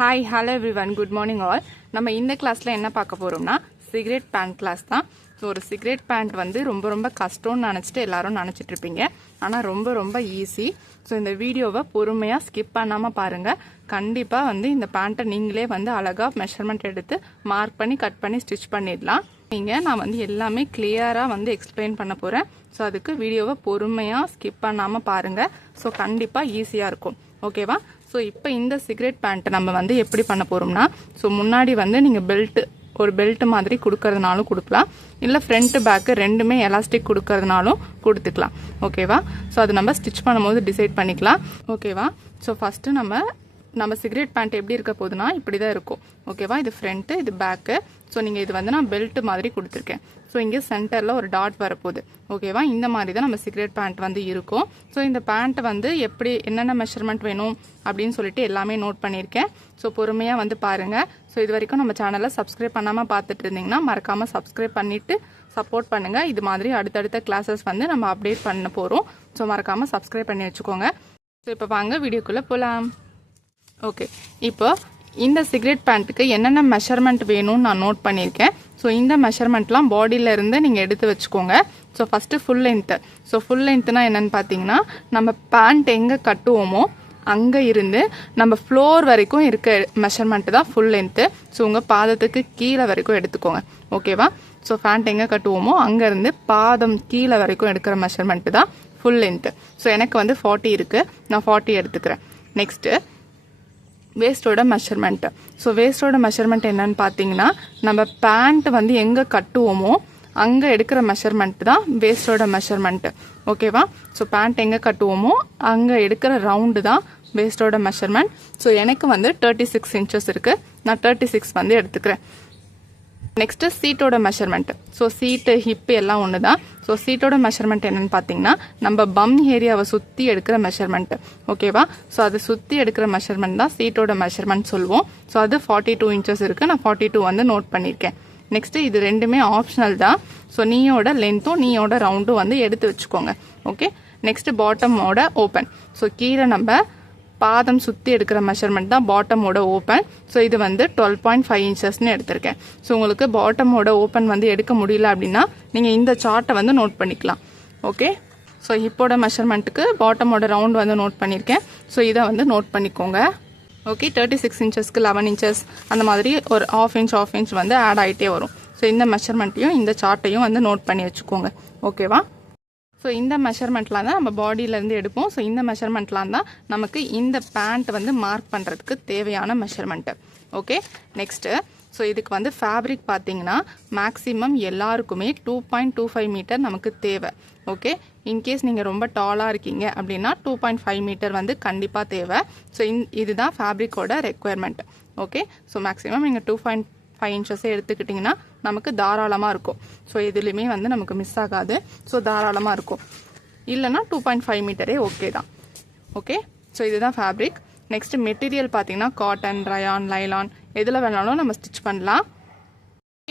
Hi hello everyone, good morning all. நம்ம இந்த கிளாஸில் என்ன பார்க்க போகிறோம்னா சிகரெட் பேண்ட் கிளாஸ் தான். ஸோ ஒரு சிகரெட் பேண்ட் வந்து ரொம்ப ரொம்ப கஷ்டம்னு நினச்சிட்டு எல்லாரும் நினச்சிட்டு இருப்பீங்க. ஆனால் ரொம்ப ரொம்ப ஈஸி. ஸோ இந்த வீடியோவை பொறுமையாக ஸ்கிப் பண்ணாமல் பாருங்கள். கண்டிப்பாக வந்து இந்த பேண்ட்டை நீங்களே வந்து அழகாக மெஷர்மெண்ட் எடுத்து மார்க் பண்ணி கட் பண்ணி ஸ்டிச் பண்ணிடலாம். நான் வந்து எல்லாமே கிளியராக வந்து எக்ஸ்பிளைன் பண்ண போகிறேன். ஸோ அதுக்கு வீடியோவை பொறுமையாக ஸ்கிப் பண்ணாமல் பாருங்கள். ஸோ கண்டிப்பாக ஈஸியாக இருக்கும். ஓகேவா? ஸோ இப்போ இந்த சிகரெட் பேண்ட்டை நம்ம வந்து எப்படி பண்ண போகிறோம்னா, ஸோ முன்னாடி வந்து நீங்கள் ஒரு பெல்ட் மாதிரி கொடுக்கறதுனாலும் கொடுக்கலாம், இல்லை ஃப்ரண்ட் பேக்கு ரெண்டுமே எலாஸ்டிக் கொடுக்கறதுனாலும் கொடுத்துக்கலாம். ஓகேவா? ஸோ அது நம்ம ஸ்டிச் பண்ணும்போது டிசைட் பண்ணிக்கலாம். ஓகேவா? ஸோ ஃபஸ்ட்டு நம்ம சிகரெட் பேண்ட் எப்படி இருக்க போகுதுன்னா இப்படி தான் இருக்கும். ஓகேவா? இது ஃப்ரண்ட்டு, இது பேக்கு. ஸோ நீங்கள் இது வந்து நான் பெல்ட் மாதிரி கொடுத்துருக்கேன். ஸோ இங்கே சென்டரில் ஒரு டாட் வரப்போகுது. ஓகேவா? இந்த மாதிரி தான் நம்ம சிகரெட் பேண்ட் வந்து இருக்கும். ஸோ இந்த பேண்ட் வந்து என்னென்ன மெஷர்மெண்ட் வேணும் அப்படின்னு சொல்லிட்டு எல்லாமே நோட் பண்ணியிருக்கேன். ஸோ பொறுமையாக வந்து பாருங்கள். ஸோ இது வரைக்கும் நம்ம சேனலை சப்ஸ்கிரைப் பண்ணாமல் பார்த்துட்டு இருந்தீங்கன்னா மறக்காமல் சப்ஸ்கிரைப் பண்ணிவிட்டு சப்போர்ட் பண்ணுங்கள். இது மாதிரி அடுத்தடுத்த கிளாஸஸ் வந்து நம்ம அப்டேட் பண்ண போகிறோம். ஸோ மறக்காமல் சப்ஸ்கிரைப் பண்ணி வச்சுக்கோங்க. ஸோ இப்போ வாங்க வீடியோக்குள்ளே போகலாம். ஓகே, இப்போ இந்த சிகரெட் பேண்ட்டுக்கு என்னென்ன மெஷர்மெண்ட் வேணும்னு நான் நோட் பண்ணியிருக்கேன். ஸோ இந்த மெஷர்மெண்ட்லாம் பாடியிலேருந்து நீங்கள் எடுத்து வச்சுக்கோங்க. So first full length. So full லென்த்துனா என்னென்னு பார்த்தீங்கன்னா, நம்ம பேண்ட் எங்கே கட்டுவோமோ அங்கே இருந்து நம்ம ஃப்ளோர் வரைக்கும் இருக்க மெஷர்மெண்ட்டு தான் ஃபுல் லென்த்து. ஸோ உங்கள் பாதத்துக்கு கீழே வரைக்கும் எடுத்துக்கோங்க. ஓகேவா? ஸோ பேண்ட் எங்கே கட்டுவோமோ அங்கேருந்து பாதம் கீழே வரைக்கும் எடுக்கிற மெஷர்மெண்ட்டு தான் ஃபுல் லென்த்து. ஸோ எனக்கு வந்து 40 இருக்குது, நான் 40 எடுத்துக்கிறேன். நெக்ஸ்ட்டு வேஸ்டோட மெஷர்மெண்ட்டு. ஸோ வேஸ்டோட மெஷர்மெண்ட் என்னன்னு பார்த்தீங்கன்னா, நம்ம பேண்ட் வந்து எங்கே கட்டுவோமோ அங்கே எடுக்கிற மெஷர்மெண்ட் தான் வேஸ்டோட மெஷர்மெண்ட்டு. ஓகேவா? ஸோ பேண்ட் எங்கே கட்டுவோமோ அங்கே எடுக்கிற ரவுண்டு தான் வேஸ்டோட மெஷர்மெண்ட். ஸோ எனக்கு வந்து 36 இன்ச்சஸ் இருக்குது, நான் 36 வந்து எடுத்துக்கிறேன். நெக்ஸ்ட்டு சீட்டோட மெஷர்மெண்ட். ஸோ சீட்டு ஹிப்பு எல்லாம் ஒன்று தான். ஸோ சீட்டோட மெஷர்மெண்ட் என்னென்னு பார்த்தீங்கன்னா, நம்ம பம் ஏரியாவை சுற்றி எடுக்கிற மெஷர்மெண்ட்டு. ஓகேவா? ஸோ அது சுற்றி எடுக்கிற மெஷர்மெண்ட் தான் சீட்டோட மெஷர்மெண்ட் சொல்லுவோம். ஸோ அது 42 இன்ச்சஸ் இருக்குது, நான் 42 வந்து நோட் பண்ணியிருக்கேன். நெக்ஸ்ட்டு இது ரெண்டுமே ஆப்ஷனல் தான். ஸோ நீயோட லென்த்தும் நீயோட ரவுண்டும் வந்து எடுத்து வச்சுக்கோங்க. ஓகே, நெக்ஸ்ட்டு பாட்டமோட ஓப்பன். ஸோ கீழே நம்ம பாதம் சுற்றி எடுக்கிற மெஷர்மெண்ட் தான் பாட்டமோட ஓப்பன். ஸோ இது வந்து 12.5 இன்ச்சஸ்ன்னு எடுத்திருக்கேன். ஸோ உங்களுக்கு பாட்டமோட ஓப்பன் வந்து எடுக்க முடியல அப்படின்னா நீங்கள் இந்த சார்ட்டை வந்து நோட் பண்ணிக்கலாம். ஓகே, ஸோ ஹிப்போட மெஷர்மெண்ட்டுக்கு பாட்டமோட ரவுண்ட் வந்து நோட் பண்ணியிருக்கேன். ஸோ இதை வந்து நோட் பண்ணிக்கோங்க. ஓகே, 36 இன்ச்சஸ்க்கு 11 இன்ச்சஸ் அந்த மாதிரி ஒரு ஹாஃப் இன்ச் வந்து ஆட் ஆகிட்டே வரும். ஸோ இந்த மெஷர்மெண்ட்டையும் இந்த சார்ட்டையும் வந்து நோட் பண்ணி வச்சுக்கோங்க. ஓகேவா? ஸோ இந்த மெஷர்மெண்ட்லாம் தான் நம்ம பாடியிலேருந்து எடுப்போம். ஸோ இந்த மெஷர்மெண்ட்லாம் தான் நமக்கு இந்த பேண்ட் வந்து மார்க் பண்ணுறதுக்கு தேவையான மெஷர்மெண்ட்டு. ஓகே, நெக்ஸ்ட்டு ஸோ இதுக்கு வந்து ஃபேப்ரிக் பார்த்தீங்கன்னா மேக்ஸிமம் எல்லாருக்குமே 2.25 மீட்டர் நமக்கு தேவை. ஓகே, இன்கேஸ் நீங்கள் ரொம்ப டாலாக இருக்கீங்க அப்படின்னா 2.5 மீட்டர் வந்து கண்டிப்பாக தேவை. ஸோ இதுதான் ஃபேப்ரிக்கோட ரெக்குயர்மெண்ட். ஓகே, ஸோ மேக்ஸிமம் நீங்கள் 2.5 இன்ச்சஸே எடுத்துக்கிட்டிங்கன்னா நமக்கு தாராளமாக இருக்கும். ஸோ எதுலேயுமே வந்து நமக்கு மிஸ் ஆகாது. ஸோ தாராளமாக இருக்கும். இல்லைனா 2.5 மீட்டரே ஓகே தான். ஓகே, ஸோ இதுதான் ஃபேப்ரிக். நெக்ஸ்ட் மெட்டீரியல் பார்த்தீங்கன்னா காட்டன், ரயான், லைலான் எதில் வேணாலும் நம்ம ஸ்டிச் பண்ணலாம்.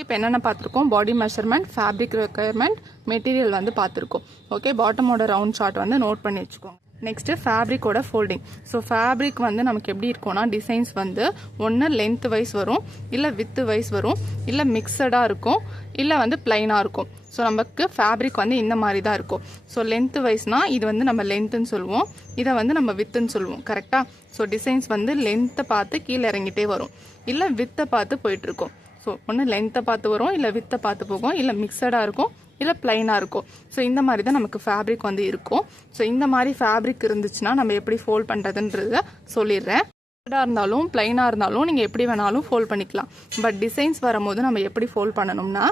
இப்போ என்னென்ன பார்த்துருக்கோம்? Body measurement, fabric requirement, material வந்து பார்த்துருக்கோம். ஓகே, பாட்டமோட ரவுண்ட் ஷார்ட் வந்து நோட் பண்ணி வச்சுக்கோங்க. நெக்ஸ்ட்டு ஃபேப்ரிக்கோட ஃபோல்டிங். ஸோ ஃபேப்ரிக் வந்து நமக்கு எப்படி இருக்கும்னா, டிசைன்ஸ் வந்து ஒன்று லென்த் வைஸ் வரும், இல்லை வித்து வைஸ் வரும், இல்லை மிக்சடாக இருக்கும், இல்லை வந்து பிளைனாக இருக்கும். ஸோ நமக்கு ஃபேப்ரிக் வந்து இந்த மாதிரி தான் இருக்கும். ஸோ லென்த் வைஸ்னால் இது வந்து நம்ம லென்த்துன்னு சொல்லுவோம், இதை வந்து நம்ம வித்துன்னு சொல்லுவோம். கரெக்டாக? ஸோ டிசைன்ஸ் வந்து லென்த்தை பார்த்து கீழே இறங்கிட்டே வரும், இல்லை வித்தை பார்த்து போயிட்டுருக்கும். ஸோ ஒன்று லென்த்தை பார்த்து வரும், இல்லை வித்தை பார்த்து போகும், இல்லை மிக்சடாக இருக்கும், இல்லை பிளைனாக இருக்கும். ஸோ இந்த மாதிரி தான் நமக்கு ஃபேப்ரிக் வந்து இருக்கும். ஸோ இந்த மாதிரி ஃபேப்ரிக் இருந்துச்சுன்னா நம்ம எப்படி ஃபோல்ட் பண்ணுறதுன்றத சொல்லிடுறேன். மிக்சடாக இருந்தாலும் பிளைனாக இருந்தாலும் நீங்கள் எப்படி வேணாலும் ஃபோல்ட் பண்ணிக்கலாம். பட் டிசைன்ஸ் வரும்போது நம்ம எப்படி ஃபோல்ட் பண்ணணும்னு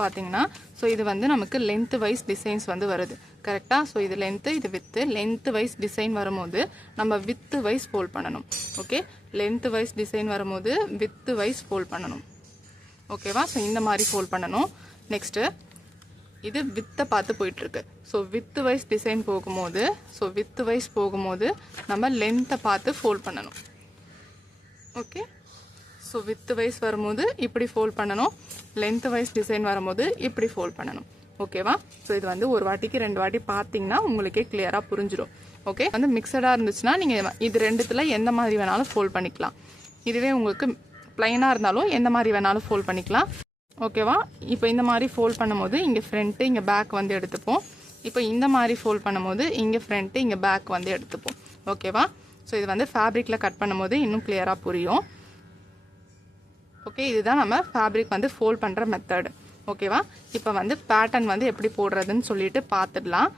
பார்த்தீங்கன்னா, ஸோ இது வந்து நமக்கு லென்த் வைஸ் டிசைன்ஸ் வந்து வருது. கரெக்டாக? ஸோ இது லென்த்து, இது வித்து. லென்த் வைஸ் டிசைன் வரும்போது நம்ம வித்து வைஸ் ஃபோல்ட் பண்ணணும். ஓகே, லென்த் வைஸ் டிசைன் வரும்போது வித்து வைஸ் ஃபோல்ட் பண்ணணும். ஓகேவா? ஸோ இந்த மாதிரி ஃபோல்ட் பண்ணணும். நெக்ஸ்ட்டு இது வித்தை பார்த்து போயிட்டுருக்கு. ஸோ வித்து வைஸ் டிசைன் போகும்போது நம்ம லென்த்தை பார்த்து ஃபோல்ட் பண்ணணும். ஓகே, ஸோ வித்து வைஸ் வரும்போது இப்படி ஃபோல்ட் பண்ணணும், லென்த் வைஸ் டிசைன் வரும்போது இப்படி ஃபோல்ட் பண்ணணும். ஓகேவா? ஸோ இது வந்து ஒரு வாட்டிக்கு 2 வாட்டி பார்த்தீங்கன்னா உங்களுக்கே கிளியராக புரிஞ்சிடும். ஓகே, வந்து மிக்சடாக இருந்துச்சுன்னா நீங்கள் இது ரெண்டுத்தில் எந்த மாதிரி வேணாலும் ஃபோல்ட் பண்ணிக்கலாம். இதுவே உங்களுக்கு பிளைனாக இருந்தாலும் எந்த மாதிரி வேணாலும் ஃபோல்ட் பண்ணிக்கலாம். ஓகேவா? இப்போ இந்த மாதிரி ஃபோல்ட் பண்ணும்போது இங்கே ஃப்ரண்ட்டு இங்கே பேக் வந்து எடுத்துப்போம். இப்போ இந்த மாதிரி ஃபோல்ட் பண்ணும்போது இங்கே ஃப்ரண்ட்டு இங்கே பேக் வந்து எடுத்துப்போம். ஓகேவா? ஸோ இது வந்து ஃபேப்ரிக்கில் கட் பண்ணும்போது இன்னும் கிளியராக புரியும். ஓகே, இதுதான் நம்ம ஃபேப்ரிக் வந்து ஃபோல்ட் பண்ணுற மெத்தடு. ஓகேவா? இப்போ வந்து பேட்டர்ன் வந்து எப்படி போடுறதுன்னு சொல்லிட்டு பார்த்துடலாம்.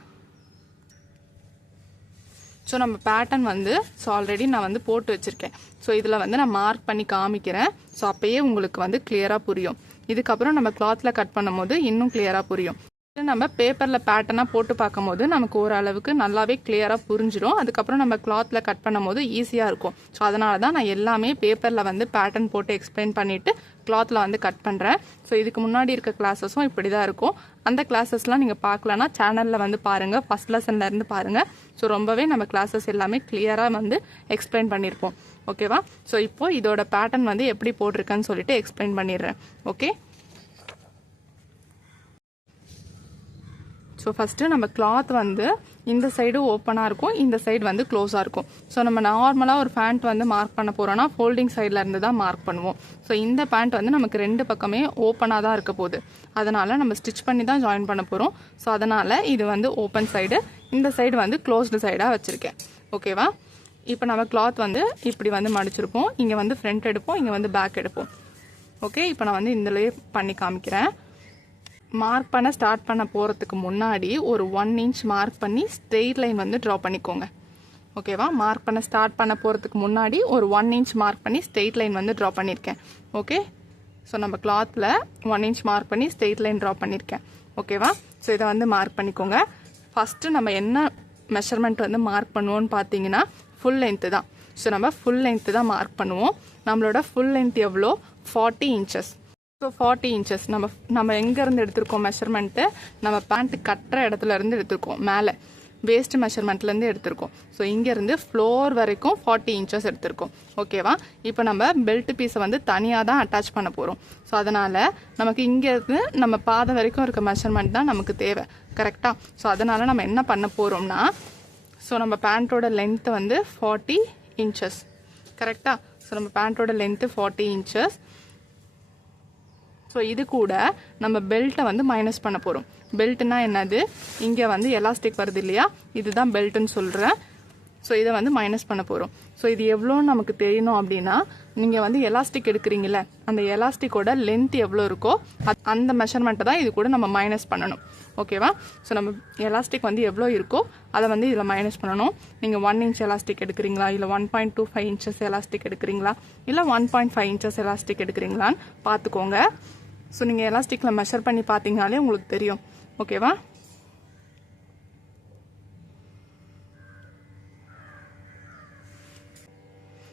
ஸோ நம்ம பேட்டர்ன் வந்து ஆல்ரெடி நான் வந்து போட்டு வச்சுருக்கேன். ஸோ இதில் வந்து நான் மார்க் பண்ணி காமிக்கிறேன். ஸோ அப்போயே உங்களுக்கு வந்து கிளியராக புரியும். இதுக்கப்புறம் நம்ம கிளாத்தில் கட் பண்ணும்போது இன்னும் கிளியராக புரியும். நம்ம பேப்பரில் பேட்டர்னாக போட்டு பார்க்கும்போது நமக்கு ஓரளவுக்கு நல்லாவே கிளியராக புரிஞ்சிடும். அதுக்கப்புறம் நம்ம கிளாத்தில் கட் பண்ணும்போது ஈஸியாக இருக்கும். ஸோ அதனால தான் நான் எல்லாமே பேப்பரில் வந்து பேட்டர்ன் போட்டு எக்ஸ்பிளைன் பண்ணிவிட்டு கிளாத்தில் வந்து கட் பண்ணுறேன். ஸோ இதுக்கு முன்னாடி இருக்க கிளாஸஸும் இப்படி தான் இருக்கும். அந்த கிளாஸஸ்லாம் நீங்கள் பார்க்கலன்னா சேனலில் வந்து பாருங்கள், ஃபஸ்ட் லெசன்லேருந்து பாருங்கள். ஸோ ரொம்பவே நம்ம கிளாஸஸ் எல்லாமே கிளியராக வந்து எக்ஸ்பிளைன் பண்ணியிருப்போம். ஓகேவா? ஸோ இப்போது இதோட பேட்டர்ன் வந்து எப்படி போட்டிருக்கேன்னு சொல்லிட்டு எக்ஸ்பிளைன் பண்ணிடுறேன். ஓகே, ஸோ ஃபஸ்ட்டு நம்ம கிளாத் வந்து இந்த சைடு ஓப்பனாக இருக்கும், இந்த சைடு வந்து க்ளோஸாக இருக்கும். ஸோ நம்ம நார்மலாக ஒரு பேண்ட் வந்து மார்க் பண்ண போகிறோன்னா ஃபோல்டிங் சைடில் இருந்து தான் மார்க் பண்ணுவோம். ஸோ இந்த பேண்ட் வந்து நமக்கு ரெண்டு பக்கமே ஓப்பனாக தான் இருக்க போகுது. அதனால் நம்ம ஸ்டிச் பண்ணி தான் ஜாயின் பண்ண போகிறோம். ஸோ அதனால் இது வந்து ஓப்பன் சைடு, இந்த சைடு வந்து க்ளோஸ்டு சைடாக வச்சுருக்கேன். ஓகேவா? இப்போ நம்ம கிளாத் வந்து இப்படி வந்து மடிச்சிருப்போம். இங்கே வந்து ஃப்ரண்ட் எடுப்போம், இங்கே வந்து பேக் எடுப்போம். ஓகே, இப்போ நான் வந்து இதிலே பண்ணி காமிக்கிறேன். மார்க் பண்ண ஸ்டார்ட் பண்ண போகிறதுக்கு முன்னாடி ஒரு 1 inch மார்க் பண்ணி ஸ்ட்ரெயிட் லைன் வந்து ட்ரா பண்ணிக்கோங்க. ஓகேவா? மார்க் பண்ண ஸ்டார்ட் பண்ண போகிறதுக்கு முன்னாடி ஒரு 1 inch மார்க் பண்ணி ஸ்ட்ரெயிட் லைன் வந்து ட்ரா பண்ணியிருக்கேன். ஓகே, ஸோ நம்ம கிளாத்தில் 1 inch மார்க் பண்ணி ஸ்ட்ரெயிட் லைன் ட்ரா பண்ணியிருக்கேன். ஓகேவா? ஸோ இதை வந்து மார்க் பண்ணிக்கோங்க. ஃபஸ்ட்டு நம்ம என்ன மெஷர்மெண்ட் வந்து மார்க் பண்ணுவோன்னு பார்த்தீங்கன்னா ஃபுல் லென்த்து தான். ஸோ நம்ம ஃபுல் லென்த்து தான் மார்க் பண்ணுவோம். நம்மளோட ஃபுல் லென்த் எவ்வளோ? 40 inches. ஸோ 40 inches நம்ம எங்கேருந்து எடுத்திருக்கோம் மெஷர்மெண்ட்டு? நம்ம பேண்ட்டு கட்டுற இடத்துல இருந்து எடுத்திருக்கோம். மேலே வேஸ்ட் மெஷர்மெண்ட்லேருந்து எடுத்திருக்கோம். ஸோ இங்கேருந்து ஃப்ளோர் வரைக்கும் 40 inches எடுத்திருக்கோம். ஓகேவா? இப்போ நம்ம பெல்ட் பீஸை வந்து தனியாக தான் அட்டாச் பண்ண போகிறோம். ஸோ அதனால் நமக்கு இங்கேருந்து நம்ம பாதம் வரைக்கும் இருக்க மெஷர்மெண்ட் தான் நமக்கு தேவை. கரெக்டாக? ஸோ அதனால் நம்ம என்ன பண்ண போகிறோம்னா, ஸோ நம்ம பேண்ட்டோட லென்த்து வந்து 40 inches. கரெக்டாக? ஸோ நம்ம பேண்ட்டோட லென்த்து 40 inches. ஸோ இது கூட நம்ம பெல்ட்டை வந்து மைனஸ் பண்ண போகிறோம். பெல்ட்னா என்னது? இங்கே வந்து எலாஸ்டிக் வருது இல்லையா, இதுதான் பெல்ட்டுன்னு சொல்கிறேன். ஸோ இதை வந்து மைனஸ் பண்ண போகிறோம். ஸோ இது எவ்வளோன்னு நமக்கு தெரியணும் அப்படின்னா, நீங்கள் வந்து எலாஸ்டிக் எடுக்கிறீங்களே, அந்த எலாஸ்டிக்கோட லென்த் எவ்வளோ இருக்கோ அந்த மெஷர்மெண்ட்டை தான் இது கூட நம்ம மைனஸ் பண்ணணும். ஓகேவா? ஸோ நம்ம எலாஸ்டிக் வந்து எவ்வளோ இருக்கோ அதை வந்து இதில் மைனஸ் பண்ணணும். நீங்கள் 1 inch எலாஸ்டிக் எடுக்கிறீங்களா, இல்லை 1.25 inches எலாஸ்டிக் எடுக்கிறீங்களா, இல்லை 1.5 inches எலாஸ்டிக் எடுக்கிறீங்களான்னு பார்த்துக்கோங்க. ஸோ நீங்கள் எலாஸ்டிக்கில் மெஷர் பண்ணி பார்த்தீங்கனாலே உங்களுக்கு தெரியும். ஓகேவா?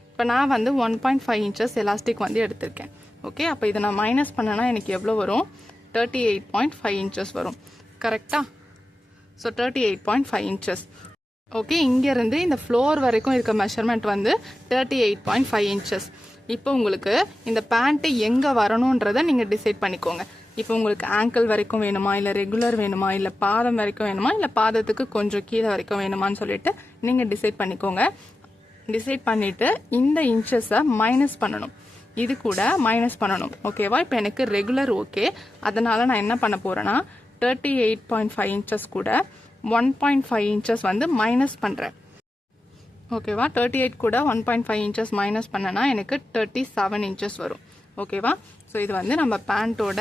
இப்போ நான் வந்து 1.5 inches எலாஸ்டிக் வந்து எடுத்திருக்கேன். ஓகே, அப்போ இதை நான் மைனஸ் பண்ணனா எனக்கு எவ்வளோ வரும்? 38.5 inches வரும். கரெக்டாக? So 38.5 inches. ஓகே, இங்கேருந்து இந்த ஃப்ளோர் வரைக்கும் இருக்க மெஷர்மெண்ட் வந்து 38.5 inches. இப்போ உங்களுக்கு இந்த பேண்ட்டு எங்கே வரணுன்றதை நீங்கள் டிசைட் பண்ணிக்கோங்க. இப்போ உங்களுக்கு ஆங்கிள் வரைக்கும் வேணுமா, இல்லை ரெகுலர் வேணுமா, இல்லை பாதம் வரைக்கும் வேணுமா, இல்லை பாதத்துக்கு கொஞ்சம் கீழே வரைக்கும் வேணுமான்னு சொல்லிட்டு நீங்கள் டிசைட் பண்ணிக்கோங்க. டிசைட் பண்ணிவிட்டு இந்த இன்ச்சஸை மைனஸ் பண்ணணும். இது கூட மைனஸ் பண்ணணும். ஓகேவா? இப்போ எனக்கு ரெகுலர் ஓகே, அதனால் நான் என்ன பண்ண போகிறேன்னா 38.5 inches கூட 1.5 inches வந்து மைனஸ் பண்ணுறேன். ஓகேவா? 38 கூட 1.5 inches மைனஸ் பண்ணனா எனக்கு 37 inches வரும். ஓகேவா? ஸோ இது வந்து நம்ம பேண்ட்டோட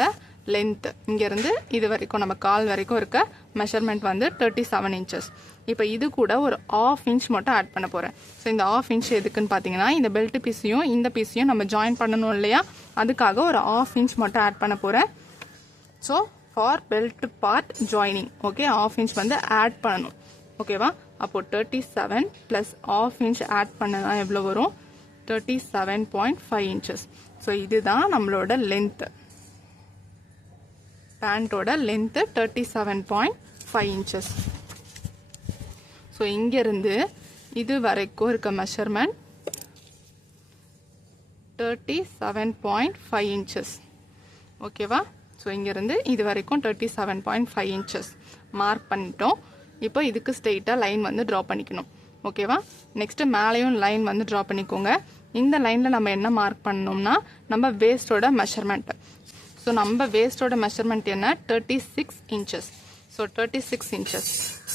லென்த்து. இங்கேருந்து இது வரைக்கும் நம்ம கால் வரைக்கும் இருக்க மெஷர்மெண்ட் வந்து 37 inches. இப்போ இது கூட ஒரு 1/2 inch மட்டும் ஆட் பண்ண போகிறேன். ஸோ இந்த 1/2 inch எதுக்குன்னு பார்த்தீங்கன்னா, இந்த பெல்ட் பீஸையும் இந்த பீஸையும் நம்ம ஜாயின் பண்ணணும் இல்லையா, அதுக்காக ஒரு 1/2 inch மட்டும் ஆட் பண்ண போகிறேன். So for belt part joining. Okay, 1/2 inch வந்து ஆட் பண்ணணும். ஓகேவா? அப்போது 37 + 1/2 inch ஆட் பண்ணனா எவ்வளோ வரும்? 37.5 inches. ஸோ இதுதான் நம்மளோட லென்த்து. பேண்ட்டோட லென்த்து 37.5 inches. ஸோ இங்கேருந்து இது வரைக்கும் இருக்க மெஷர்மெண்ட் 37.5 inches. ஓகேவா? ஸோ இங்கேருந்து இது வரைக்கும் 37.5 inches மார்க் பண்ணிட்டோம். இப்போ இதுக்கு ஸ்ட்ரெயிட்டாக லைன் வந்து ட்ரா பண்ணிக்கணும். ஓகேவா? நெக்ஸ்ட்டு மேலேயும் லைன் வந்து ட்ரா பண்ணிக்கோங்க. இந்த லைனில் நம்ம என்ன மார்க் பண்ணோம்னா நம்ம வேஸ்டோட மெஷர்மெண்ட். ஸோ நம்ம வேஸ்டோட மெஷர்மெண்ட் என்ன 36 inches. So 36 inches.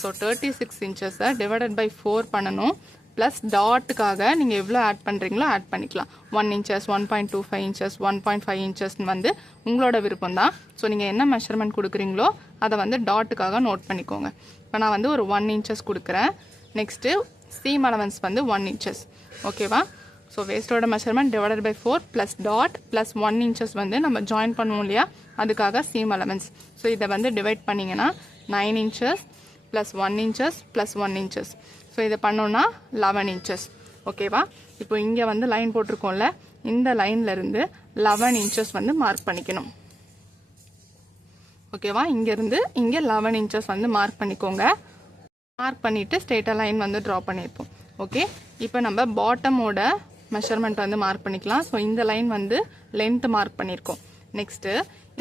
So 36 inches divided by 4 பண்ணணும். ப்ளஸ் டாட்டுக்காக நீங்கள் எவ்வளோ ஆட் பண்ணுறீங்களோ ஆட் பண்ணிக்கலாம். 1 inches, 1.25 inches, 1.5 inches வந்து உங்களோட விருப்பம் தான். ஸோ நீங்கள் என்ன மெஷர்மெண்ட் கொடுக்குறீங்களோ அதை வந்து டாட்டுக்காக நோட் பண்ணிக்கோங்க. இப்போ நான் வந்து ஒரு 1 inches கொடுக்குறேன். நெக்ஸ்ட்டு சீம் அலவன்ஸ் வந்து 1 inches. ஓகேவா? ஸோ வேஸ்டோட measurement divided by 4 plus dot plus 1 inches வந்து நம்ம ஜாயின் பண்ணுவோம் இல்லையா, அதுக்காக சீம் அலவன்ஸ். ஸோ இதை வந்து டிவைட் பண்ணிங்கன்னா 9 inches plus 1 inches plus 1 inches. So இதை பண்ணோன்னா 11 inches. ஓகேவா? இப்போ இங்கே வந்து லைன் போட்டிருக்கோம்ல, இந்த லைன்லேருந்து 11 inches வந்து மார்க் பண்ணிக்கணும். ஓகேவா? இங்கேருந்து இங்கே 11 inches வந்து மார்க் பண்ணிக்கோங்க. மார்க் பண்ணிவிட்டு ஸ்ட்ரெயிட்டாக லைன் வந்து ட்ரா பண்ணியிருப்போம். ஓகே, இப்போ நம்ம பாட்டமோட மெஷர்மெண்ட் வந்து மார்க் பண்ணிக்கலாம். ஸோ இந்த லைன் வந்து லென்த் மார்க் பண்ணியிருக்கோம். நெக்ஸ்ட்டு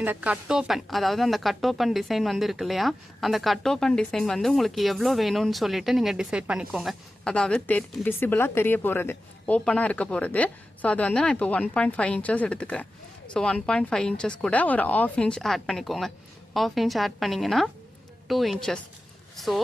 இந்த கட் ஓப்பன், அதாவது அந்த கட் ஓப்பன் டிசைன் வந்து இருக்கு இல்லையா, அந்த கட் ஓப்பன் டிசைன் வந்து உங்களுக்கு எவ்வளோ வேணும்னு சொல்லிட்டு நீங்கள் டிசைட் பண்ணிக்கோங்க. அதாவது விசிபிளாக தெரிய போகிறது, ஓப்பனாக இருக்க போகிறது. ஸோ அது வந்து நான் இப்போ 1.5 inches எடுத்துக்கிறேன். ஸோ 1.5 inches கூட ஒரு 1/2 inch ஆட் பண்ணிக்கோங்க. 1/2 inch ஆட் பண்ணிங்கன்னா 2 inches. ஸோ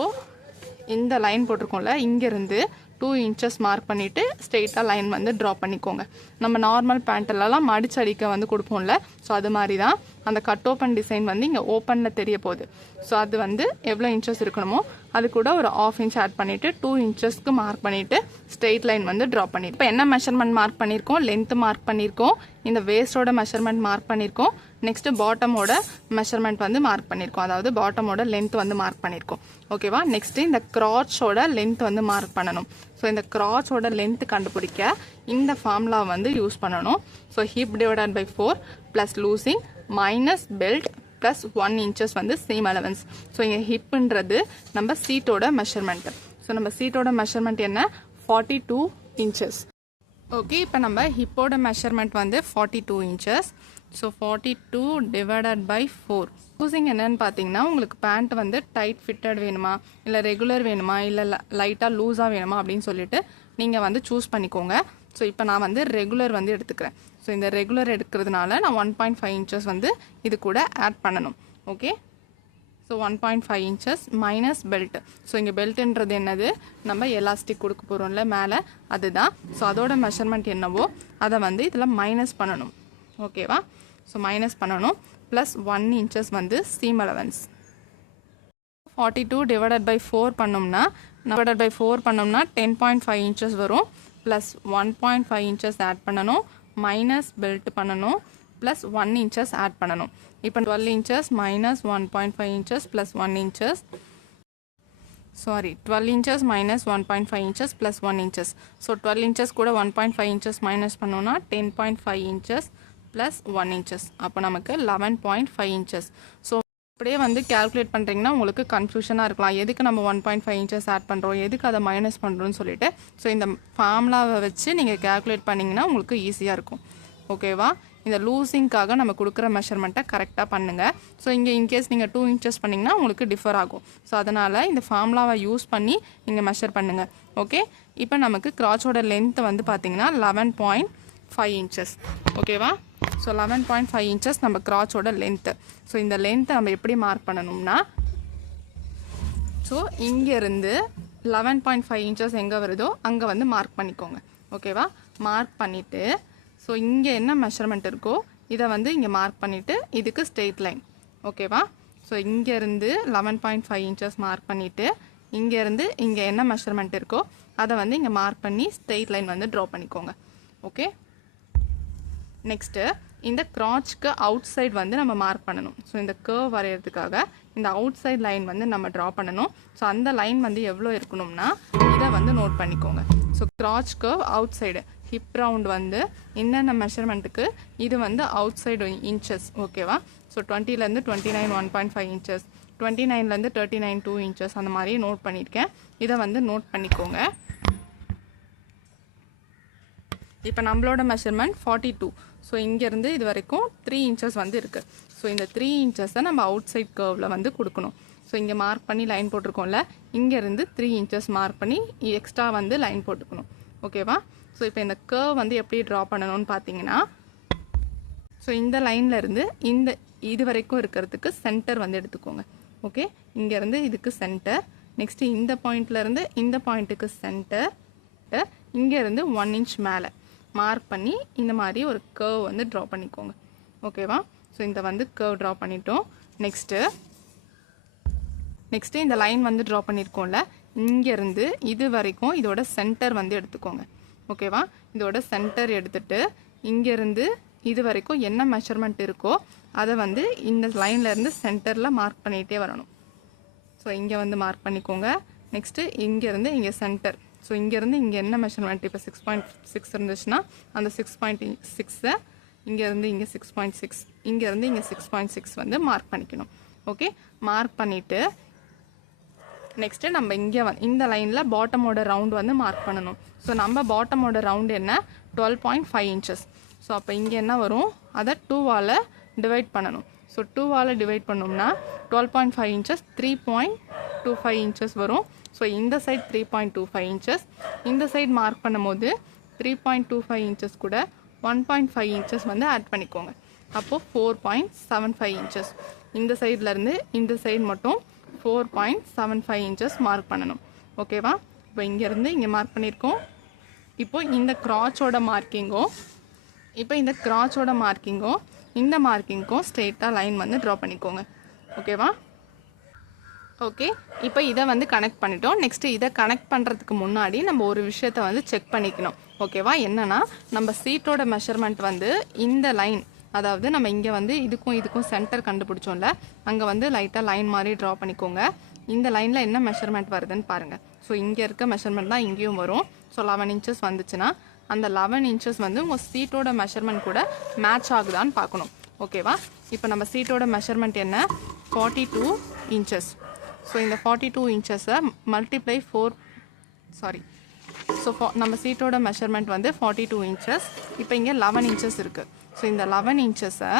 இந்த லைன் போட்டிருக்கோம்ல, இங்கேருந்து 2 inches மார்க் பண்ணிவிட்டு ஸ்ட்ரெயிட்டாக லைன் வந்து ட்ரா பண்ணிக்கோங்க. நம்ம நார்மல் பேண்ட்டிலலாம் மடிச்சு அடிக்க வந்து கொடுப்போம்ல, ஸோ அது மாதிரி தான் அந்த கட் ஓப்பன் டிசைன் வந்து இங்கே ஓப்பனில் தெரிய போகுது. ஸோ அது வந்து எவ்வளோ இன்ச்சஸ் இருக்கணுமோ அது கூட ஒரு 1/2 inch ஆட் பண்ணிவிட்டு 2 inchesக்கு மார்க் பண்ணிவிட்டு ஸ்ட்ரெயிட் லைன் வந்து ட்ரா பண்ணிட்டு, இப்போ என்ன மெஷர்மெண்ட் மார்க் பண்ணியிருக்கோம், லென்த் மார்க் பண்ணியிருக்கோம், இந்த வேஸ்டோட மெஷர்மெண்ட் மார்க் பண்ணியிருக்கோம், நெக்ஸ்ட் பாட்டமோட மெஷர்மெண்ட் வந்து மார்க் பண்ணியிருக்கோம், அதாவது பாட்டமோட லென்த் வந்து மார்க் பண்ணியிருக்கோம். ஓகேவா? நெக்ஸ்ட் இந்த கிராச்சோட லென்த் வந்து மார்க் பண்ணணும். ஸோ இந்த கிராச்சோட லென்த் கண்டுபிடிக்க இந்த ஃபார்முலா வந்து யூஸ் பண்ணணும். So hip divided by 4 plus loosing minus belt plus 1 inches வந்து சேம் அலவன்ஸ். ஸோ இங்கே ஹிப்புன்றது நம்ம சீட்டோட மெஷர்மெண்ட். ஸோ நம்ம சீட்டோட மெஷர்மெண்ட் என்ன 42 inches. ஓகே, இப்போ நம்ம ஹிப்போட மெஷர்மெண்ட் வந்து 42 inches. So 42 divided by 4. Loosing என்னன்னு பார்த்தீங்கன்னா, உங்களுக்கு பேண்ட் வந்து டைட் ஃபிட்டட் வேணுமா இல்லை ரெகுலர் வேணுமா இல்லை லைட்டாக லூஸாக வேணுமா அப்படின்னு சொல்லிட்டு நீங்கள் வந்து சூஸ் பண்ணிக்கோங்க. ஸோ இப்போ நான் வந்து ரெகுலர் வந்து எடுத்துக்கிறேன். ஸோ இந்த ரெகுலர் எடுக்கிறதுனால நான் 1.5 inches வந்து இது கூட ஆட் பண்ணணும். Okay, so 1.5 inches minus belt. So இங்கே பெல்ட்டுன்றது என்னது, நம்ம எலாஸ்டிக் கொடுக்க போகிறோம்ல மேலே, அதுதான். ஸோ அதோட மெஷர்மெண்ட் என்னவோ அதை வந்து இதில் மைனஸ் பண்ணணும். ஓகேவா? ஸோ மைனஸ் பண்ணணும். ப்ளஸ் 1 inches வந்து சீம் அலவன்ஸ். 42 டிவைடட் பை 4 பண்ணோம்னா 10.5 inches வரும். ப்ளஸ் 1.5 inches ஆட் பண்ணணும், மைனஸ் பெல்ட் பண்ணணும், ப்ளஸ் 1 inches ஆட் பண்ணணும். இப்போ 12 inches minus 1.5 inches plus 1 inches. 12 inches minus 1.5 inches plus 1 inches. So 12 inches கூட 1.5 inches minus பண்ணோம்னா 10.5 inches plus 1 inches. அப்போ நமக்கு 11.5 inches. ஸோ அப்படியே வந்து calculate பண்ணுறீங்கன்னா உங்களுக்கு கன்ஃபியூஷனாக இருக்கலாம், எதுக்கு நம்ம 1.5 inches ஆட் பண்ணுறோம், எதுக்கு அதை மைனஸ் பண்ணுறோன்னு சொல்லிட்டு. ஸோ இந்த ஃபார்முலாவை வச்சு நீங்கள் calculate பண்ணிங்கன்னா உங்களுக்கு ஈஸியாக இருக்கும். ஓகேவா? இந்த லூசிங்காக நம்ம கொடுக்குற மெஷர்மெண்ட்டை கரெக்டாக பண்ணுங்கள். ஸோ இங்கே இன்கேஸ் நீங்கள் 2 inches பண்ணிங்கன்னா உங்களுக்கு டிஃபர் ஆகும். ஸோ அதனால் இந்த ஃபார்முலாவை யூஸ் பண்ணி நீங்கள் மெஷர் பண்ணுங்கள். ஓகே, இப்போ நமக்கு கிராச்சோட லென்த் வந்து பார்த்தீங்கன்னா 11.5 inches. ஓகேவா? ஸோ 11.5 inches நம்ம கிராச்சோட லென்த்து. ஸோ இந்த லென்த்தை நம்ம எப்படி மார்க் பண்ணணும்னா, ஸோ இங்கேருந்து 11.5 inches எங்கே வருதோ அங்கே வந்து மார்க் பண்ணிக்கோங்க. ஓகேவா? மார்க் பண்ணிவிட்டு ஸோ இங்கே என்ன மெஷர்மெண்ட் இருக்கோ இதை வந்து இங்கே மார்க் பண்ணிவிட்டு இதுக்கு ஸ்ட்ரெயிட் லைன். ஓகேவா? ஸோ இங்கேருந்து 11.5 inches மார்க் பண்ணிவிட்டு இங்கேருந்து இங்கே என்ன மெஷர்மெண்ட் இருக்கோ அதை வந்து இங்கே மார்க் பண்ணி ஸ்ட்ரெயிட் லைன் வந்து ட்ரா பண்ணிக்கோங்க. ஓகே, நெக்ஸ்ட்டு இந்த கிராச்க்கு அவுட் சைட் வந்து நம்ம மார்க் பண்ணணும். ஸோ இந்த கர்வ் வரைகிறதுக்காக இந்த அவுட் சைட் லைன் வந்து நம்ம ட்ரா பண்ணணும். ஸோ அந்த லைன் வந்து எவ்வளோ இருக்கணும்னா இதை வந்து நோட் பண்ணிக்கோங்க. So crotch curve outside, hip round வந்து என்னென்ன மெஷர்மெண்ட்டுக்கு இது வந்து அவுட் சைடு இன்ச்சஸ். ஓகேவா? ஸோ 20லேருந்து 29 1.5 inches, 29லேருந்து 39 2 inches அந்த மாதிரி நோட் பண்ணியிருக்கேன். இதை வந்து நோட் பண்ணிக்கோங்க. இப்போ நம்மளோட மெஷர்மெண்ட் 42. ஸோ இங்கேருந்து இது வரைக்கும் 3 inches வந்து இருக்குது. ஸோ இந்த 3 inches நம்ம அவுட் சைட் கர்வில் வந்து கொடுக்கணும். ஸோ இங்கே மார்க் பண்ணி லைன் போட்டிருக்கோம்ல, இங்கேருந்து 3 inches மார்க் பண்ணி எக்ஸ்ட்ரா வந்து லைன் போட்டுக்கணும். ஓகேவா? ஸோ இப்போ இந்த கர்வ் வந்து எப்படி ட்ரா பண்ணணும்னு பார்த்தீங்கன்னா, ஸோ இந்த லைனில் இருந்து இது வரைக்கும் இருக்கிறதுக்கு சென்டர் வந்து எடுத்துக்கோங்க. ஓகே, இங்கேருந்து இதுக்கு சென்டர், நெக்ஸ்ட்டு இந்த பாயிண்ட்லேருந்து இந்த பாயிண்ட்டுக்கு சென்டர், இங்கேருந்து 1 இன்ச் மேலே மார்க் பண்ணி இந்த மாதிரி ஒரு கர்வ் வந்து ட்ரா பண்ணிக்கோங்க. ஓகேவா? ஸோ இந்த வந்து கர்வ் ட்ரா பண்ணிட்டோம். நெக்ஸ்ட்டு இந்த லைன் வந்து ட்ரா பண்ணியிருக்கோம்ல, இங்கேருந்து இது வரைக்கும் இதோட சென்டர் வந்து எடுத்துக்கோங்க. ஓகேவா? இதோட சென்டர் எடுத்துட்டு இங்கேருந்து இது வரைக்கும் என்ன மெஷர்மெண்ட் இருக்கோ அதை வந்து இந்த லைன்லேருந்து சென்டரில் மார்க் பண்ணிகிட்டே வரணும். ஸோ இங்கே வந்து மார்க் பண்ணிக்கோங்க. நெக்ஸ்ட்டு இங்கேருந்து இங்கே சென்டர். ஸோ இங்கேருந்து இங்கே என்ன மெஷர்மெண்ட், இப்போ 6.6 இருந்துச்சுன்னா அந்த 6.6 இங்கேருந்து இங்கே 6.6, இங்கேருந்து இங்கே 6.6 வந்து மார்க் பண்ணிக்கணும். ஓகே, மார்க் பண்ணிவிட்டு நெக்ஸ்ட்டு நம்ம இங்கே இந்த லைனில் பாட்டமோட ரவுண்ட் வந்து மார்க் பண்ணணும். ஸோ நம்ம பாட்டமோட ரவுண்ட் என்ன, 12.5 இன்ச்சஸ். ஸோ அப்போ இங்கே என்ன வரும், அதை 2ஆல் டிவைட் பண்ணணும். ஸோ 2ஆல் டிவைட் பண்ணோம்னா 12.5 இன்ச்சஸ் 3.25 இன்ச்சஸ் வரும். ஸோ இந்த சைட் 3.25 இன்ச்சஸ், இந்த சைட் மார்க் பண்ணும்போது 3.25 இன்ச்சஸ் கூட 1.5 இன்ச்சஸ் வந்து ஆட் பண்ணிக்கோங்க. அப்போது 4.75 இன்ச்சஸ். இந்த சைட்லேருந்து இந்த சைடு மட்டும் 4.75 இன்ச்சஸ் மார்க் பண்ணணும். ஓகேவா? இப்போ இங்கேருந்து இங்கே மார்க் பண்ணியிருக்கோம். இப்போது இந்த கிராச்சோட மார்க்கிங்கோ இந்த மார்க்கிங்க்கும் ஸ்ட்ரெயிட்டாக லைன் வந்து ட்ரா பண்ணிக்கோங்க. ஓகேவா? ஓகே, இப்போ இதை வந்து கனெக்ட் பண்ணிட்டோம். நெக்ஸ்ட்டு இதை கனெக்ட் பண்ணுறதுக்கு முன்னாடி நம்ம ஒரு விஷயத்தை வந்து செக் பண்ணிக்கணும். ஓகேவா? என்னன்னா, நம்ம சீட்டோட மெஷர்மெண்ட் வந்து இந்த லைன், அதாவது நம்ம இங்கே வந்து இதுக்கும் சென்டர் கண்டுபிடிச்சோம்ல, அங்கே வந்து லைட்டாக லைன் மாதிரி ட்ரா பண்ணிக்கோங்க. இந்த லைனில் என்ன மெஷர்மெண்ட் வருதுன்னு பாருங்கள். ஸோ இங்கே இருக்க மெஷர்மெண்ட் தான் இங்கேயும் வரும். ஸோ 11 இன்ச்சஸ் வந்துச்சுன்னா அந்த 11 இன்ச்சஸ் வந்து உங்கள் சீட்டோட மெஷர்மெண்ட் கூட மேட்ச் ஆகுதான்னு பார்க்கணும். ஓகேவா? இப்போ நம்ம சீட்டோட மெஷர்மெண்ட் என்ன, 42 இன்ச்சஸ். ஸோ இந்த 42 இன்ச்சஸை மல்டிப்ளை 4, ஸோ நம்ம சீட்டோட மெஷர்மெண்ட் வந்து 42 இன்ச்சஸ். இப்போ இங்கே 11 இன்ச்சஸ் இருக்குது. ஸோ இந்த 11 இன்ச்சஸை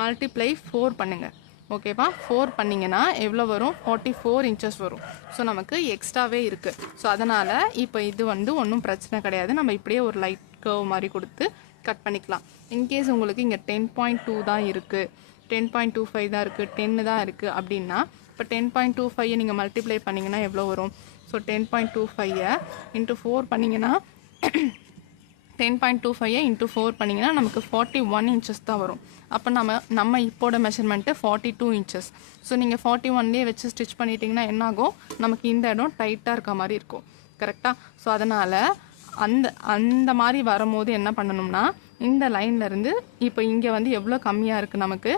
மல்டிப்ளை 4 பண்ணுங்கள். ஓகேவா? 4 பண்ணிங்கன்னா எவ்வளோ வரும், 44 இன்ச்சஸ் வரும். ஸோ நமக்கு எக்ஸ்ட்ராவே இருக்குது. ஸோ அதனால் இப்போ இது வந்து ஒன்றும் பிரச்சனை கிடையாது. நம்ம இப்படியே ஒரு லைட் கர்வ் மாதிரி கொடுத்து கட் பண்ணிக்கலாம். இன்கேஸ் உங்களுக்கு இங்கே 10.2 தான் இருக்குது, 10.25 தான் இருக்குது, 10 தான் இருக்குது அப்படின்னா, இப்போ 10.25 நீங்கள் மல்டிப்ளை பண்ணிங்கன்னா எவ்வளோ வரும்? ஸோ 10.25 இன்ட்டு 4 பண்ணிங்கன்னா 10.25 இன்ட்டு 4 பண்ணிங்கன்னா நமக்கு 41 இன்ச்சஸ் தான் வரும். அப்போ நம்ம இப்போட மெஷர்மெண்ட்டு 42 இன்ச்சஸ். ஸோ நீங்கள் 41லேயே வச்சு ஸ்டிச் பண்ணிட்டீங்கன்னா என்னாகும், நமக்கு இந்த இடம் டைட்டாக இருக்க மாதிரி இருக்கும். கரெக்டாக? ஸோ அதனால் அந்த மாதிரி வரும்போது என்ன பண்ணணும்னா, இந்த லைன்லேருந்து இப்போ இங்கே வந்து எவ்வளோ கம்மியாக இருக்குது, நமக்கு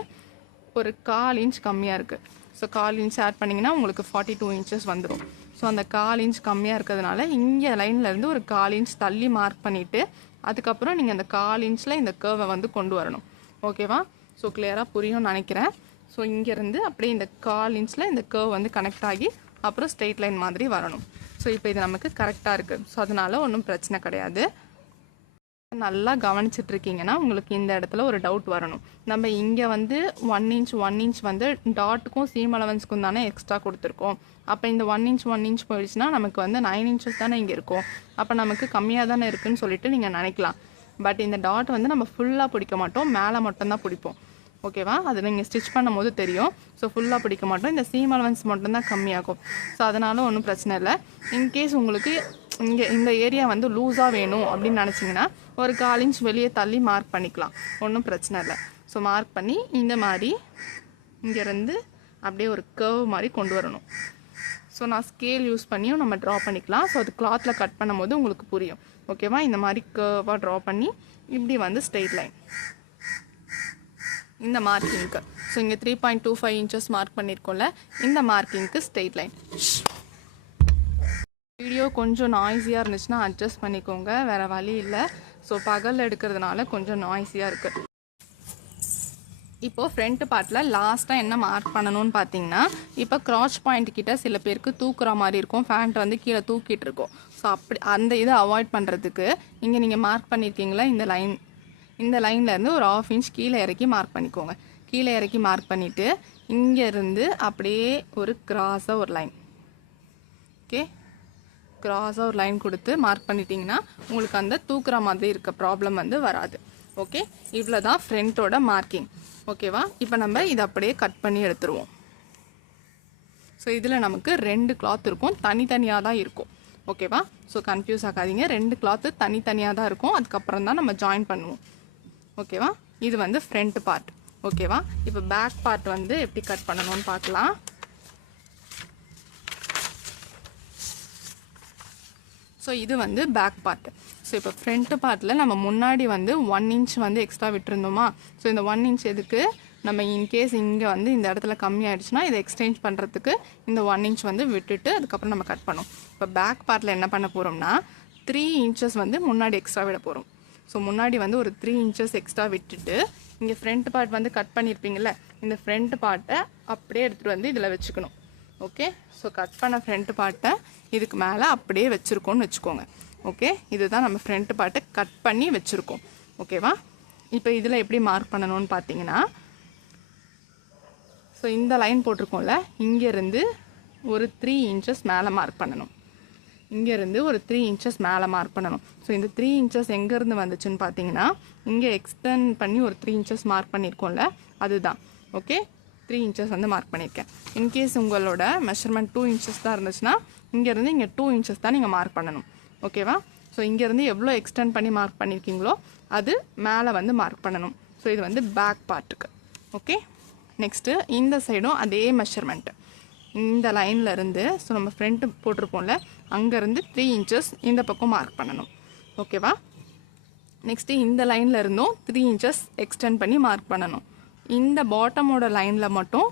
ஒரு 1/4 இன்ச் கம்மியாக இருக்குது. ஸோ 1/4 இன்ச் ஆட் பண்ணிங்கன்னா உங்களுக்கு 42 இன்ச்சஸ் வந்துடும். ஸோ அந்த 1/4 இன்ச் கம்மியாக இருக்கிறதுனால இங்கே லைன்லேருந்து ஒரு 1/4 இன்ச் தள்ளி மார்க் பண்ணிவிட்டு அதுக்கப்புறம் நீங்கள் அந்த 1/4 இன்ச்சில் இந்த கர்வை வந்து கொண்டு வரணும். ஓகேவா? ஸோ கிளியராக புரியும்னு நினைக்கிறேன். ஸோ இங்கேருந்து அப்படியே இந்த 1/4 இன்ச்சில் இந்த கர்வ் வந்து கனெக்ட் ஆகி அப்புறம் ஸ்ட்ரெயிட் லைன் மாதிரி வரணும். ஸோ இப்போ இது நமக்கு கரெக்டாக இருக்குது. ஸோ அதனால் ஒன்றும் பிரச்சனை கிடையாது. நல்லா கவனிச்சிட்டு இருக்கீங்கன்னா உங்களுக்கு இந்த இடத்துல ஒரு டவுட் வரணும். நம்ம இங்கே வந்து 1 இன்ச் வந்து டாட்டுக்கும் சீம் அலவன்ஸ்க்கும் தானே எக்ஸ்ட்ரா கொடுத்துருக்கோம். அப்போ இந்த 1 இன்ச் போயிடுச்சுன்னா நமக்கு வந்து 9 இன்ச்சஸ் தானே இங்கே இருக்கும். அப்போ நமக்கு கம்மியாக தானே இருக்குன்னு சொல்லிட்டு நீங்கள் நினைக்கலாம். பட் இந்த டாட் வந்து நம்ம ஃபுல்லாக பிடிக்க மாட்டோம், மேலே மட்டும்தான் பிடிப்போம். ஓகேவா? அது நீங்கள் ஸ்டிச் பண்ணும் போது தெரியும். ஸோ ஃபுல்லாக பிடிக்க மாட்டோம், இந்த சீம் அலவன்ஸ் மட்டும்தான் கம்மியாகும். ஸோ அதனால ஒன்றும் பிரச்சனை இல்லை. இன்கேஸ் உங்களுக்கு இங்கே இந்த ஏரியா வந்து லூஸாக வேணும் அப்படின்னு நினச்சிங்கன்னா ஒரு 1/4 இன்ச் வெளியே தள்ளி மார்க் பண்ணிக்கலாம், ஒன்றும் பிரச்சனை இல்லை. ஸோ மார்க் பண்ணி இந்த மாதிரி இங்கேருந்து அப்படியே ஒரு கர்வ் மாதிரி கொண்டு வரணும். ஸோ நான் ஸ்கேல் யூஸ் பண்ணியும் நம்ம ட்ரா பண்ணிக்கலாம். ஸோ அது கிளாத்தில் கட் பண்ணும்போது உங்களுக்கு புரியும். ஓகேவா? இந்த மாதிரி கர்வாக ட்ரா பண்ணி இப்படி வந்து ஸ்ட்ரெயிட் லைன் இந்த மார்க்கிங்க்கு. ஸோ இங்கே 3.25 இன்ச்சஸ் மார்க் பண்ணியிருக்கோம்ல, இந்த மார்க்கிங்க்கு ஸ்ட்ரெயிட் லைன். வீடியோ கொஞ்சம் நாய்ஸியாக இருந்துச்சுன்னா அட்ஜஸ்ட் பண்ணிக்கோங்க, வேறு வழி இல்லை. ஸோ பகலில் எடுக்கிறதுனால கொஞ்சம் நாய்ஸியாக இருக்குது. இப்போது ஃப்ரண்ட் பார்ட்டில் லாஸ்ட்டாக என்ன மார்க் பண்ணணும்னு பார்த்தீங்கன்னா, இப்போ க்ராச் பாயிண்ட் கிட்ட சில பேருக்கு தூக்குற மாதிரி இருக்கும், ஃபேண்ட் வந்து கீழே தூக்கிட்டு இருக்கும். ஸோ அப்படி அந்த இதை அவாய்ட் பண்ணுறதுக்கு இங்கே நீங்கள் மார்க் பண்ணியிருக்கீங்களா, இந்த லைன்லேருந்து ஒரு 1/2 இன்ச் கீழே இறக்கி மார்க் பண்ணிக்கோங்க. கீழே இறக்கி மார்க் பண்ணிவிட்டு இங்கேருந்து அப்படியே ஒரு கிராஸாக ஒரு லைன். ஓகே, கிராஸாக ஒரு லைன் கொடுத்து மார்க் பண்ணிட்டீங்கன்னா உங்களுக்கு அந்த தூக்குற மாதிரி இருக்க ப்ராப்ளம் வந்து வராது. ஓகே, இவ்வளோ தான் ஃப்ரண்ட்டோட மார்க்கிங். ஓகேவா, இப்போ நம்ம இதை அப்படியே கட் பண்ணி எடுத்துருவோம். ஸோ இதில் நமக்கு 2 கிளாத் இருக்கும், தனித்தனியாக தான் இருக்கும். ஓகேவா, ஸோ கன்ஃபியூஸ் ஆகாதீங்க, 2 கிளாத்து தனித்தனியாக தான் இருக்கும். அதுக்கப்புறம் தான் நம்ம ஜாயின் பண்ணுவோம். ஓகேவா, இது வந்து ஃப்ரண்ட் பார்ட். ஓகேவா, இப்போ பேக் பார்ட் வந்து எப்படி கட் பண்ணணும்னு பார்க்கலாம். ஸோ இது வந்து பேக் பார்ட். ஸோ இப்போ ஃப்ரண்ட் பார்ட்டில் நம்ம முன்னாடி வந்து 1 இன்ச் வந்து எக்ஸ்ட்ரா விட்டுருந்தோமா. ஸோ இந்த 1 இன்ச் எதுக்கு, நம்ம இன்கேஸ் இங்கே வந்து இந்த இடத்துல கம்மி ஆகிடுச்சுன்னா இதை எக்ஸ்சேஞ்ச் பண்ணுறதுக்கு இந்த 1 இன்ச் வந்து விட்டுட்டு அதுக்கப்புறம் நம்ம கட் பண்ணோம். இப்போ பேக் பார்ட்டில் என்ன பண்ண போகிறோம்னா 3 இன்ச்சஸ் வந்து முன்னாடி எக்ஸ்ட்ரா விட போகிறோம். ஸோ முன்னாடி வந்து ஒரு 3 இன்ச்சஸ் எக்ஸ்ட்ரா விட்டுட்டு இங்கே ஃப்ரண்ட் பார்ட் வந்து கட் பண்ணியிருப்பீங்களே, இந்த ஃப்ரண்ட் பார்ட்டை அப்படியே எடுத்துகிட்டு வந்து இதில் வச்சுக்கணும். ஓகே, ஸோ கட் பண்ண ஃப்ரண்ட் பார்ட்டை இதுக்கு மேலே அப்படியே வச்சுருக்கோன்னு வச்சுக்கோங்க. ஓகே, இதுதான் நம்ம ஃப்ரண்ட் பார்ட்டை கட் பண்ணி வச்சுருக்கோம். ஓகேவா, இப்போ இதில் எப்படி மார்க் பண்ணணும்னு பார்த்தீங்கன்னா, ஸோ இந்த லைன் போட்டிருக்கோம்ல, இங்கேருந்து ஒரு 3 இன்ச்சஸ் மேலே மார்க் பண்ணணும். இங்கேருந்து ஒரு 3 இன்ச்சஸ் மேலே மார்க் பண்ணணும். ஸோ இந்த 3 இன்ச்சஸ் எங்கேருந்து வந்துச்சுன்னு பார்த்தீங்கன்னா, இங்கே எக்ஸ்டெண்ட் பண்ணி ஒரு 3 இன்ச்சஸ் மார்க் பண்ணியிருக்கோம்ல, அதுதான். ஓகே, 3 இன்ச்சஸ் வந்து மார்க் பண்ணியிருக்கேன். இன்கேஸ் உங்களோட மெஷர்மெண்ட் 2 இன்ச்சஸ் தான் இருந்துச்சுன்னா இங்கேருந்து இங்கே 2 இன்ச்சஸ் தான் நீங்கள் மார்க் பண்ணணும். ஓகேவா, ஸோ இங்கேருந்து எவ்வளோ எக்ஸ்டெண்ட் பண்ணி மார்க் பண்ணியிருக்கீங்களோ அது மேலே வந்து மார்க் பண்ணணும். ஸோ இது வந்து பேக் பார்ட்டுக்கு. ஓகே, நெக்ஸ்ட்டு இந்த சைடும் அதே மெஷர்மெண்ட்டு, இந்த லைனில் இருந்து, ஸோ நம்ம ஃப்ரண்ட்டு போட்டிருப்போம்ல, அங்கேருந்து 3 இன்ச்சஸ் இந்த பக்கம் மார்க் பண்ணணும். ஓகேவா, நெக்ஸ்ட்டு இந்த லைனில் இருந்தும் 3 இன்ச்சஸ் எக்ஸ்டெண்ட் பண்ணி மார்க் பண்ணணும். இந்த பாட்டமோட லைனில் மட்டும்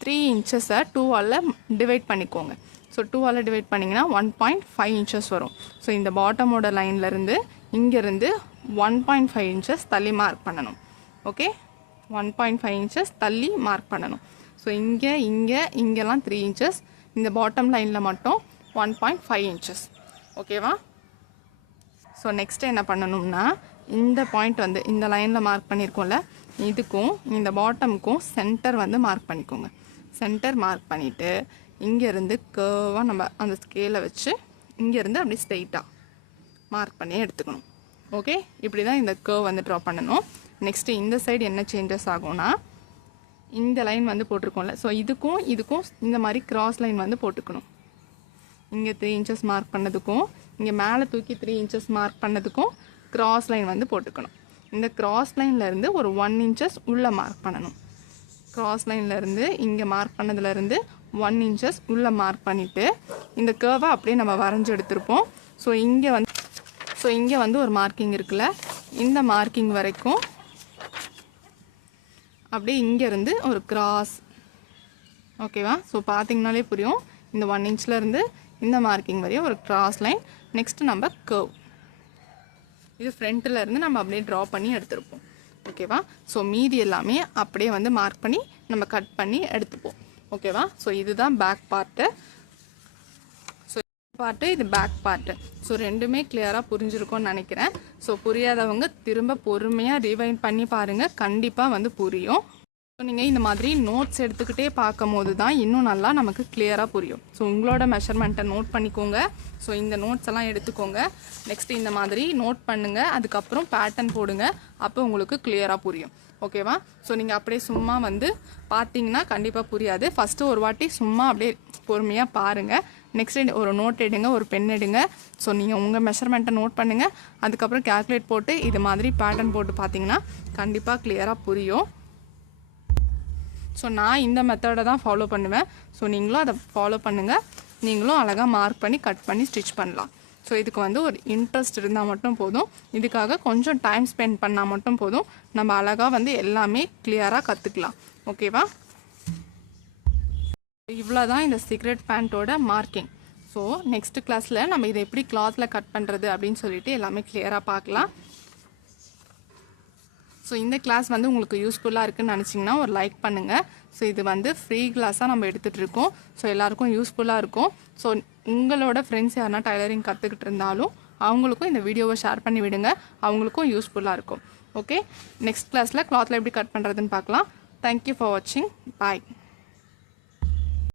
3 இன்ச்சஸை 2ஆல் டிவைட் பண்ணிக்கோங்க. ஸோ 2ஆல் டிவைட் பண்ணிங்கன்னா 1.5 இன்ச்சஸ் வரும். ஸோ இந்த பாட்டமோட லைன்லேருந்து இங்கேருந்து 1.5 இன்ச்சஸ் தள்ளி மார்க் பண்ணணும். ஓகே, 1.5 இன்ச்சஸ் தள்ளி மார்க் பண்ணணும். ஸோ இங்கெல்லாம் 3 இன்ச்சஸ், இந்த பாட்டம் லைனில் மட்டும் 1.5 இன்ச்சஸ். ஓகேவா, ஸோ நெக்ஸ்ட்டு என்ன பண்ணணும்னா, இந்த பாயிண்ட் வந்து இந்த லைனில் மார்க் பண்ணியிருக்கோம்ல, இதுக்கும் இந்த பாட்டமுக்கும் சென்டர் வந்து மார்க் பண்ணிக்கோங்க. சென்டர் மார்க் பண்ணிவிட்டு இங்கேருந்து கர்வாக நம்ம அந்த ஸ்கேலை வச்சு இங்கேருந்து அப்படி ஸ்ட்ரெயிட்டாக மார்க் பண்ணி எடுத்துக்கணும். ஓகே, இப்படி தான் இந்த கர்வ் வந்து ட்ரா பண்ணணும். நெக்ஸ்ட்டு இந்த சைடு என்ன சேஞ்சஸ் ஆகும்னா, இந்த லைன் வந்து போட்டிருக்கோம்ல, ஸோ இதுக்கும் இந்த மாதிரி கிராஸ் லைன் வந்து போட்டுக்கணும். இங்கே 3 இன்ச்சஸ் மார்க் பண்ணதுக்கும் இங்கே மேலே தூக்கி 3 இன்ச்சஸ் மார்க் பண்ணதுக்கும் கிராஸ் லைன் வந்து போட்டுக்கணும். இந்த கிராஸ் லைன்லேருந்து ஒரு 1 இன்ச்சஸ் உள்ளே மார்க் பண்ணணும். கிராஸ் லைன்லேருந்து இங்கே மார்க் பண்ணதுலேருந்து 1 இன்ச்சஸ் உள்ளே மார்க் பண்ணிவிட்டு இந்த கர்வை அப்படியே நம்ம வரைஞ்சி எடுத்திருப்போம். ஸோ இங்கே வந்து ஒரு மார்க்கிங் இருக்குல்ல, இந்த மார்க்கிங் வரைக்கும் அப்படியே இங்கேருந்து ஒரு கிராஸ். ஓகேவா, ஸோ பார்த்தீங்கனாலே புரியும், இந்த 1 இன்ச்லேருந்து இந்த மார்க்கிங் வரையும் ஒரு கிராஸ் லைன். நெக்ஸ்ட்டு நம்ம கர்வ், இது ஃப்ரண்ட்டில் இருந்து நம்ம அப்படியே ட்ரா பண்ணி எடுத்துருப்போம். ஓகேவா, ஸோ மீதி எல்லாமே அப்படியே வந்து மார்க் பண்ணி நம்ம கட் பண்ணி எடுத்துப்போம். ஓகேவா, ஸோ இதுதான் பேக் பார்ட்டு. ஸோ பார்ட்டு இது பேக் பார்ட்டு. ஸோ ரெண்டுமே கிளியராக புரிஞ்சிருக்கும்னு நினைக்கிறேன். ஸோ புரியாதவங்க திரும்ப பொறுமையாக ரிவைண்ட் பண்ணி பாருங்கள், கண்டிப்பாக வந்து புரியும். ஸோ நீங்கள் இந்த மாதிரி நோட்ஸ் எடுத்துக்கிட்டே பார்க்கும் போது தான் இன்னும் நல்லா நமக்கு கிளியராக புரியும். ஸோ உங்களோட மெஷர்மெண்ட்டை நோட் பண்ணிக்கோங்க. ஸோ இந்த நோட்ஸ் எல்லாம் எடுத்துக்கோங்க. நெக்ஸ்ட்டு இந்த மாதிரி நோட் பண்ணுங்கள், அதுக்கப்புறம் பேட்டர்ன் போடுங்க, அப்போ உங்களுக்கு கிளியராக புரியும். ஓகேவா, ஸோ நீங்கள் அப்படியே சும்மா வந்து பார்த்தீங்கன்னா கண்டிப்பாக புரியாது. ஃபஸ்ட்டு ஒரு வாட்டி சும்மா அப்படியே பொறுமையாக பாருங்கள். நெக்ஸ்ட் ஒரு நோட் எடுங்க, ஒரு பென் எடுங்க. ஸோ நீங்கள் உங்கள் மெஷர்மெண்ட்டை நோட் பண்ணுங்கள், அதுக்கப்புறம் கேல்குலேட் போட்டு இது மாதிரி பேட்டர்ன் போட்டு பார்த்தீங்கன்னா கண்டிப்பாக கிளியராக புரியும். ஸோ நான் இந்த மெத்தடை தான் ஃபாலோ பண்ணுவேன். ஸோ நீங்களும் அதை ஃபாலோ பண்ணுங்கள். நீங்களும் அழகாக மார்க் பண்ணி கட் பண்ணி ஸ்டிச் பண்ணலாம். ஸோ இதுக்கு வந்து ஒரு இன்ட்ரெஸ்ட் இருந்தால் மட்டும் போதும், இதுக்காக கொஞ்சம் டைம் ஸ்பெண்ட் பண்ணால் மட்டும் போதும், நம்ம அழகாக வந்து எல்லாமே கிளியராக கற்றுக்கலாம். ஓகேவா, இவ்வளோ தான் இந்த சீக்ரெட் பேண்ட்டோட மார்க்கிங். ஸோ நெக்ஸ்ட் கிளாஸில் நம்ம இதை எப்படி கிளாத்தில் கட் பண்ணுறது அப்படின்னு சொல்லிட்டு எல்லாமே கிளியராக பார்க்கலாம். ஸோ இந்த கிளாஸ் வந்து உங்களுக்கு யூஸ்ஃபுல்லாக இருக்குன்னு நினச்சிங்கன்னா ஒரு லைக் பண்ணுங்கள். ஸோ இது வந்து ஃப்ரீ கிளாஸாக நம்ம எடுத்துகிட்ருக்கோம். ஸோ எல்லாருக்கும் யூஸ்ஃபுல்லாக இருக்கும். ஸோ உங்களோட ஃப்ரெண்ட்ஸ் யாருன்னா டைலரிங் கற்றுக்கிட்டு இருந்தாலும் அவங்களுக்கும் இந்த வீடியோவை ஷேர் பண்ணி விடுங்க, அவங்களுக்கும் யூஸ்ஃபுல்லாக இருக்கும். ஓகே, நெக்ஸ்ட் கிளாஸில் கிளாத்தில் எப்படி கட் பண்ணுறதுன்னு பார்க்கலாம். தேங்க்யூ ஃபார் வாட்சிங். பாய்.